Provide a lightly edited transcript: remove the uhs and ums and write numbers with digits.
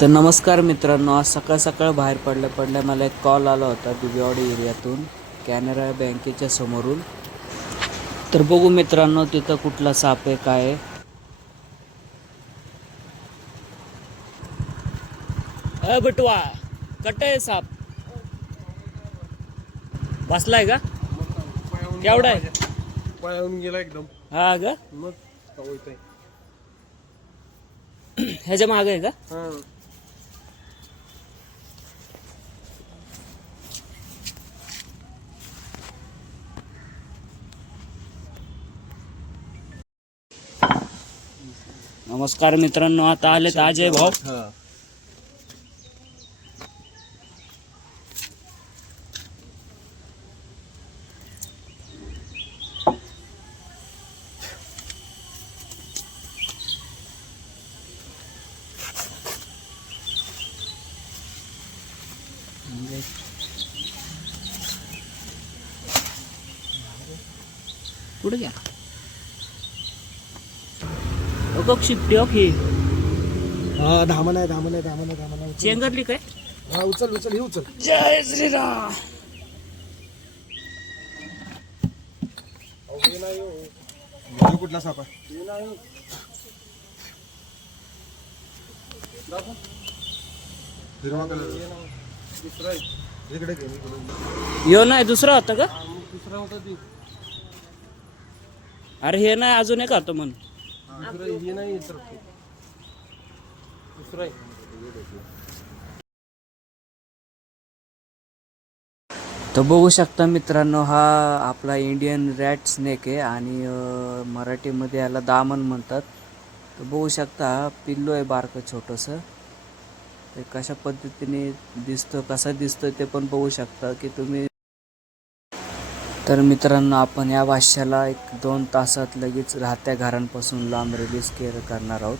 तर नमस्कार मित्रांनो, आज सकाळ सकाळ बाहेर पडल्या मला एक कॉल आला होता बिबवेवाडी एरियातून, कॅनरा बँकेच्या समोरून. तर बघू मित्रांनो तिथं कुठला साप आहे काय आहे. बटवा कट आहे साप बसलाय का? केवढा आहे? पळून गेला एकदम. हा ग, मग कवळतंय. ह्याच्या मागे आहे का? हा. नमस्कार मित्रांनो, आता आलेत अजय भाऊ. हा. पुढे घ्या. बघ शिट्टी ओके. हा, धामण आहे. चेंगरली काय? हा, उचल हे उचल. जय श्रीराम. कुठला साप आहे? हिरवा कलर. दुसरा इकडे घे. यो नाही दुसरा होता का? दुसरा होता ती. अरे हे नाही, अजून एक होतं म्हण. हे नाही तर दुसरा आहे. तर बघू शकता मित्रांनो, हा आपला इंडियन रॅट स्नेक आहे आणि मराठीमध्ये याला दामन म्हणतात. तर बघू शकता हा पिल्लू आहे बारकं छोटंसं. ते कशा पद्धतीने दिसतं, कसं दिसतं ते पण बघू शकता की तुम्ही. तर मित्रांनो, आपण या वाश्याला 1-2 तासात लगेच राहत्या घरांपासून लांब रिलीज करणार आहोत.